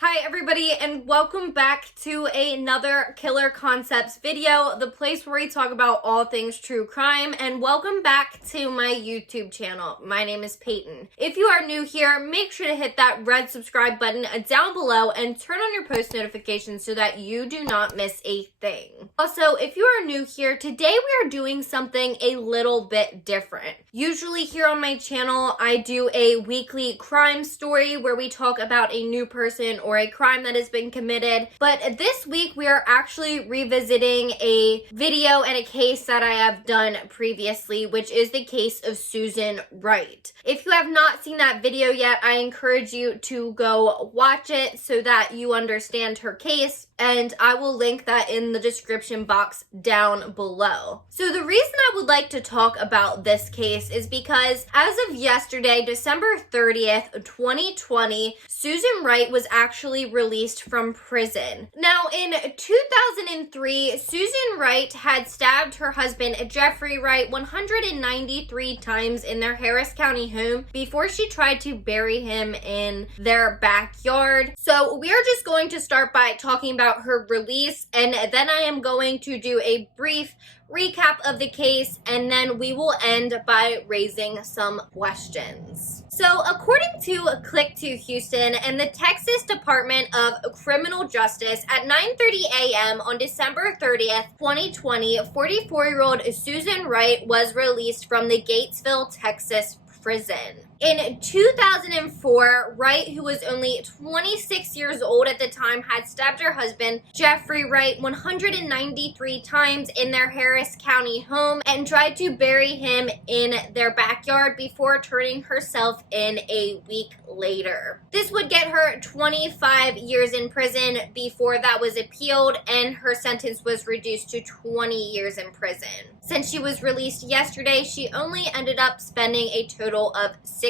Hi everybody, and welcome back to another Killer Concepts video, the place where we talk about all things true crime, and welcome back to my YouTube channel. My name is Peyton. If you are new here, make sure to hit that red subscribe button down below and turn on your post notifications so that you do not miss a thing. Also, if you are new here, today we are doing something a little bit different. Usually here on my channel, I do a weekly crime story where we talk about a new person or a crime that has been committed. But this week we are actually revisiting a video and a case that I have done previously, which is the case of Susan Wright. If you have not seen that video yet, I encourage you to go watch it so that you understand her case, and I will link that in the description box down below. So the reason I would like to talk about this case is because as of yesterday, December 30th, 2020, Susan Wright was actually released from prison. Now, in 2003, Susan Wright had stabbed her husband, Jeffrey Wright, 193 times in their Harris County home before she tried to bury him in their backyard. So we are just going to start by talking about her release, and then I am going to do a brief recap of the case, and then we will end by raising some questions. So according to Click to Houston and the Texas Department of Criminal Justice, at 9:30 a.m. on December 30th, 2020, 44-year-old Susan Wright was released from the Gainesville, Texas prison. In 2004, Wright, who was only 26 years old at the time, had stabbed her husband, Jeffrey Wright, 193 times in their Harris County home and tried to bury him in their backyard before turning herself in a week later. This would get her 25 years in prison before that was appealed, and her sentence was reduced to 20 years in prison. Since she was released yesterday, she only ended up spending a total of 16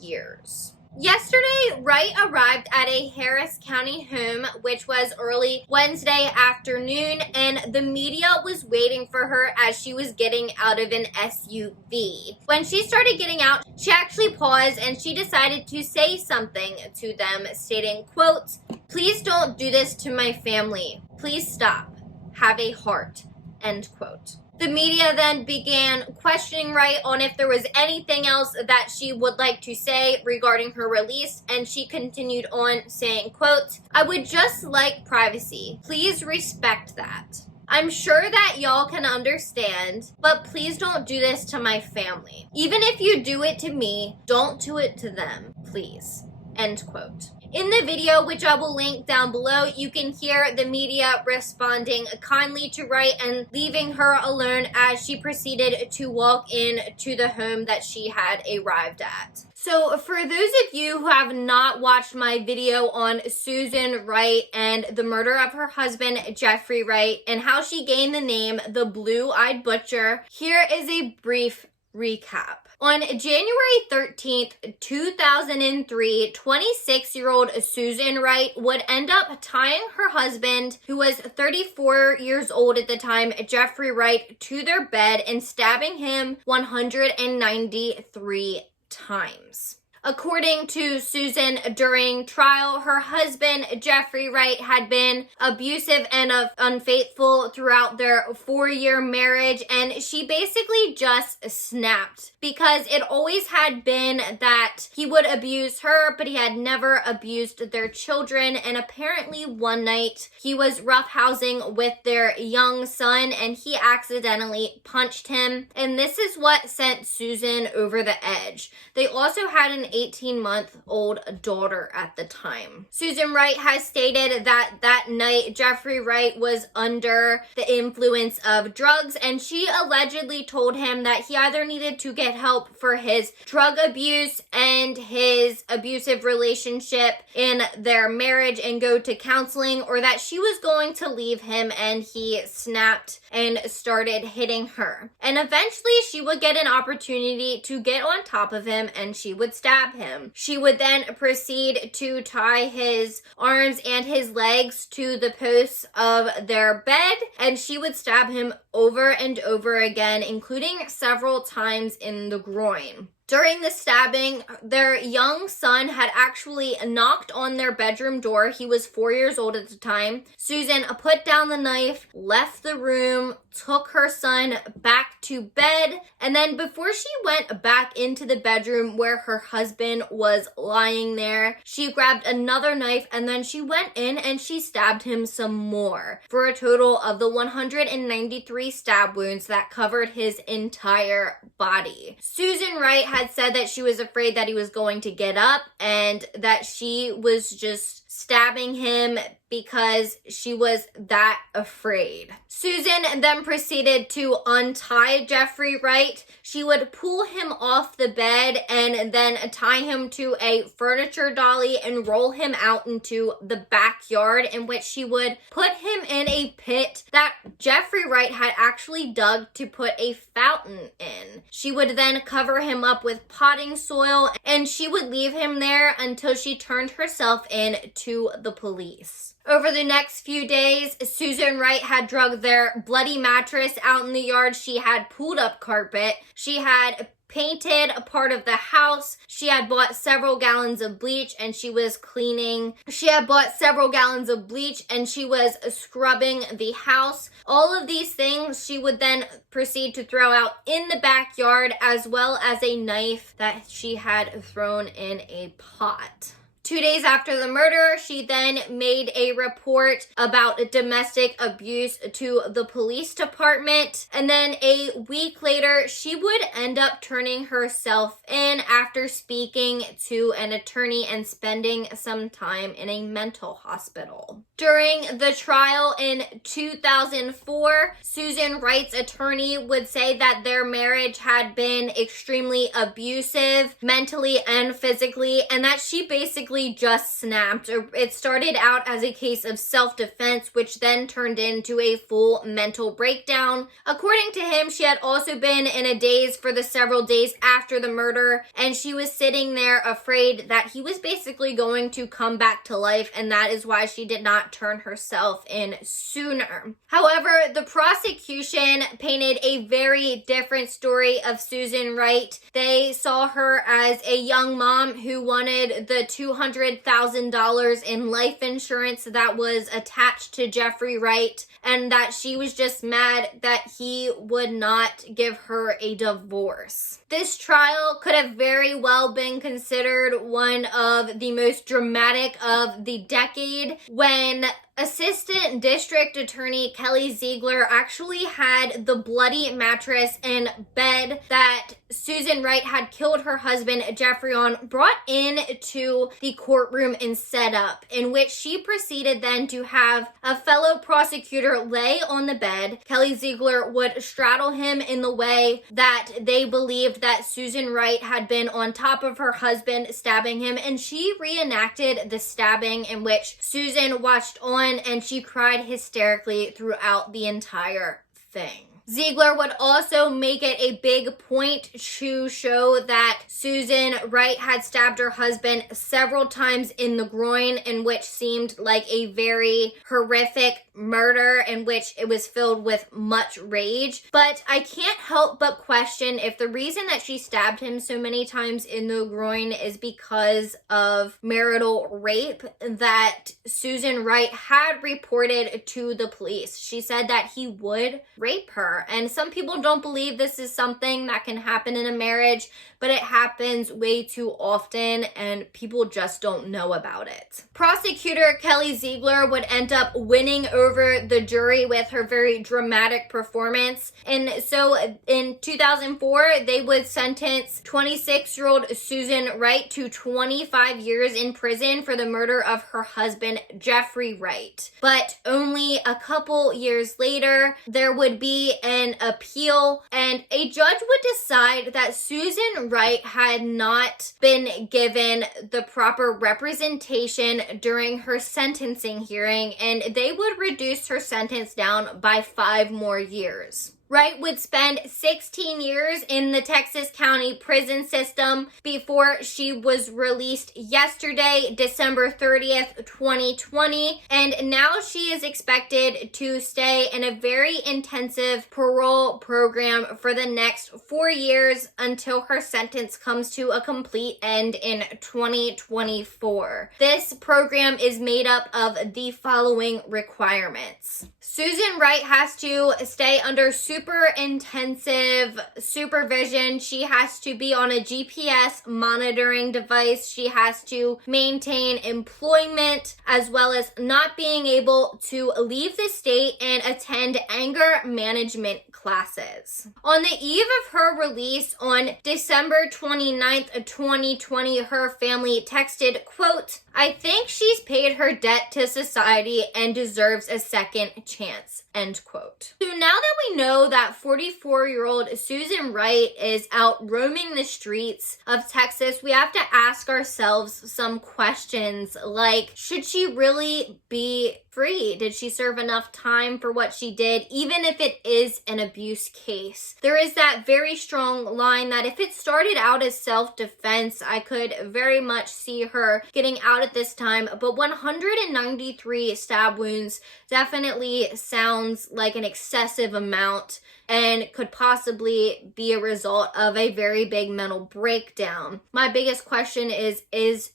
years. Yesterday, Wright arrived at a Harris County home, which was early Wednesday afternoon, and the media was waiting for her as she was getting out of an SUV. When she started getting out, she actually paused and she decided to say something to them, stating, quote, "Please don't do this to my family. Please stop. Have a heart," end quote. The media then began questioning Wright on if there was anything else that she would like to say regarding her release, and she continued on saying, quote, "I would just like privacy. Please respect that. I'm sure that y'all can understand, but please don't do this to my family. Even if you do it to me, don't do it to them, please," end quote. In the video, which I will link down below, you can hear the media responding kindly to Wright and leaving her alone as she proceeded to walk in to the home that she had arrived at. So for those of you who have not watched my video on Susan Wright and the murder of her husband, Jeffrey Wright, and how she gained the name the Blue-Eyed Butcher, here is a brief recap. On January 13th, 2003, 26-year-old Susan Wright would end up tying her husband, who was 34 years old at the time, Jeffrey Wright, to their bed and stabbing him 193 times. According to Susan, during trial, her husband, Jeffrey Wright, had been abusive and unfaithful throughout their 4-year marriage, and she basically just snapped because it always had been that he would abuse her, but he had never abused their children, and apparently one night he was roughhousing with their young son and he accidentally punched him, and this is what sent Susan over the edge. They also had an 18-month-old daughter at the time. Susan Wright has stated that that night Jeffrey Wright was under the influence of drugs, and she allegedly told him that he either needed to get help for his drug abuse and his abusive relationship in their marriage and go to counseling, or that she was going to leave him, and he snapped and started hitting her. And eventually she would get an opportunity to get on top of him and she would stab him. She would then proceed to tie his arms and his legs to the posts of their bed, and she would stab him over and over again, including several times in the groin. During the stabbing, their young son had actually knocked on their bedroom door. He was 4 years old at the time. Susan put down the knife, left the room, took her son back to bed, and then before she went back into the bedroom where her husband was lying there, she grabbed another knife and then she went in and she stabbed him some more for a total of the 193 stab wounds that covered his entire body. Susan Wright had said that she was afraid that he was going to get up and that she was just stabbing him because she was that afraid. Susan then proceeded to untie Jeffrey Wright. She would pull him off the bed and then tie him to a furniture dolly and roll him out into the backyard, in which she would put him in a pit that Jeffrey Wright had actually dug to put a fountain in. She would then cover him up with potting soil and she would leave him there until she turned herself in to the police. Over the next few days, Susan Wright had drug their bloody mattress out in the yard. She had pulled up carpet. She had painted a part of the house. She had bought several gallons of bleach and she was cleaning. She had bought several gallons of bleach and she was scrubbing the house. All of these things she would then proceed to throw out in the backyard, as well as a knife that she had thrown in a pot. 2 days after the murder, she then made a report about domestic abuse to the police department. And then a week later, she would end up turning herself in after speaking to an attorney and spending some time in a mental hospital. During the trial in 2004, Susan Wright's attorney would say that their marriage had been extremely abusive, mentally and physically, and that she basically just snapped. It started out as a case of self-defense, which then turned into a full mental breakdown. According to him, she had also been in a daze for the several days after the murder, and she was sitting there afraid that he was basically going to come back to life, and that is why she did not turn herself in sooner. However, the prosecution painted a very different story of Susan Wright. They saw her as a young mom who wanted the $200,000 in life insurance that was attached to Jeffrey Wright, and that she was just mad that he would not give her a divorce. This trial could have very well been considered one of the most dramatic of the decade, when Assistant District Attorney Kelly Ziegler actually had the bloody mattress and bed that Susan Wright had killed her husband Jeffrey on brought in to the courtroom and set up, in which she proceeded then to have a fellow prosecutor lay on the bed. Kelly Ziegler would straddle him in the way that they believed that Susan Wright had been on top of her husband, stabbing him, and she reenacted the stabbing, in which Susan watched on and she cried hysterically throughout the entire thing. Ziegler would also make it a big point to show that Susan Wright had stabbed her husband several times in the groin, in which seemed like a very horrific murder, in which it was filled with much rage. But I can't help but question if the reason that she stabbed him so many times in the groin is because of marital rape that Susan Wright had reported to the police. She said that he would rape her. And some people don't believe this is something that can happen in a marriage, but it happens way too often and people just don't know about it. Prosecutor Kelly Ziegler would end up winning over the jury with her very dramatic performance. And so in 2004, they would sentence 26-year-old Susan Wright to 25 years in prison for the murder of her husband, Jeffrey Wright. But only a couple years later, there would be an appeal, and a judge would decide that Susan Wright had not been given the proper representation during her sentencing hearing, and they would reduce her sentence down by 5 more years. Wright would spend 16 years in the Texas County prison system before she was released yesterday, December 30th, 2020. And now she is expected to stay in a very intensive parole program for the next 4 years until her sentence comes to a complete end in 2024. This program is made up of the following requirements. Susan Wright has to stay under super intensive supervision. She has to be on a GPS monitoring device. She has to maintain employment, as well as not being able to leave the state and attend anger management classes. On the eve of her release on December 29th, 2020, her family texted, quote, "I think she's paid her debt to society and deserves a second chance," end quote. So now that we know that 44-year-old Susan Wright is out roaming the streets of Texas, we have to ask ourselves some questions like, should she really be free? Did she serve enough time for what she did, even if it is an abuse case? There is that very strong line that if it started out as self-defense, I could very much see her getting out at this time, but 193 stab wounds definitely sounds like an excessive amount and could possibly be a result of a very big mental breakdown. My biggest question is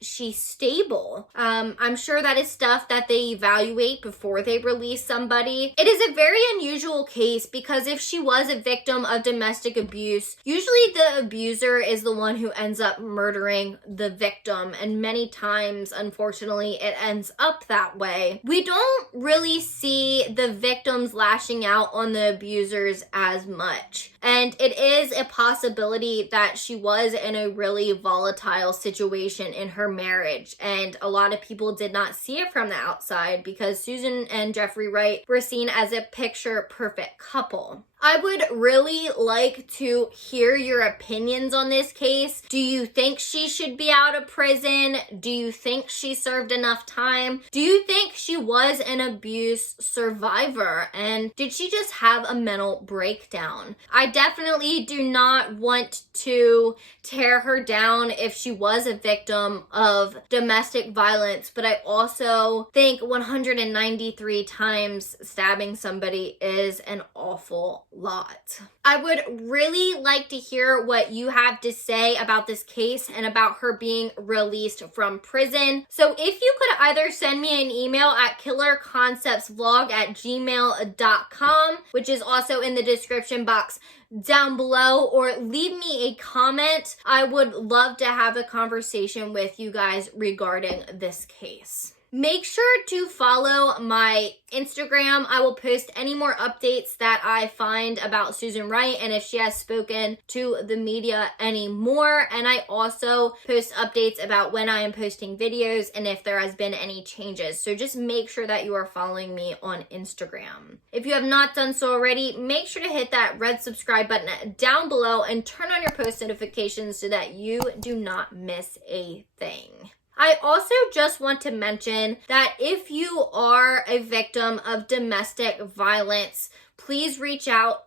she stable? I'm sure that is stuff that they evaluate before they release somebody. It is a very unusual case because if she was a victim of domestic abuse, usually the abuser is the one who ends up murdering the victim, and many times, unfortunately, it ends up that way. We don't really see the victims lashing out on the abusers as much. And it is a possibility that she was in a really volatile situation in her marriage. And a lot of people did not see it from the outside because Susan and Jeffrey Wright were seen as a picture perfect couple. I would really like to hear your opinions on this case. Do you think she should be out of prison? Do you think she served enough time? Do you think she was an abuse survivor? And did she just have a mental breakdown? I definitely do not want to tear her down if she was a victim of domestic violence, but I also think 193 times stabbing somebody is an awful lot. I would really like to hear what you have to say about this case and about her being released from prison. So if you could either send me an email at killerconceptsvlog@gmail.com, which is also in the description box down below, or leave me a comment. I would love to have a conversation with you guys regarding this case. Make sure to follow my Instagram. I will post any more updates that I find about Susan Wright and if she has spoken to the media anymore. And I also post updates about when I am posting videos and if there has been any changes. So just make sure that you are following me on Instagram. If you have not done so already, make sure to hit that red subscribe button down below and turn on your post notifications so that you do not miss a thing. I also just want to mention that if you are a victim of domestic violence, please reach out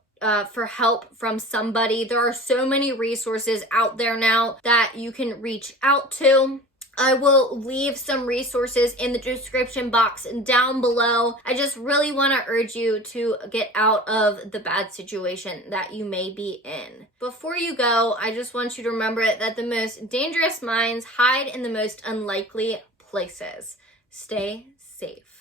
for help from somebody. There are so many resources out there now that you can reach out to. I will leave some resources in the description box down below. I just really want to urge you to get out of the bad situation that you may be in. Before you go, I just want you to remember that the most dangerous minds hide in the most unlikely places. Stay safe.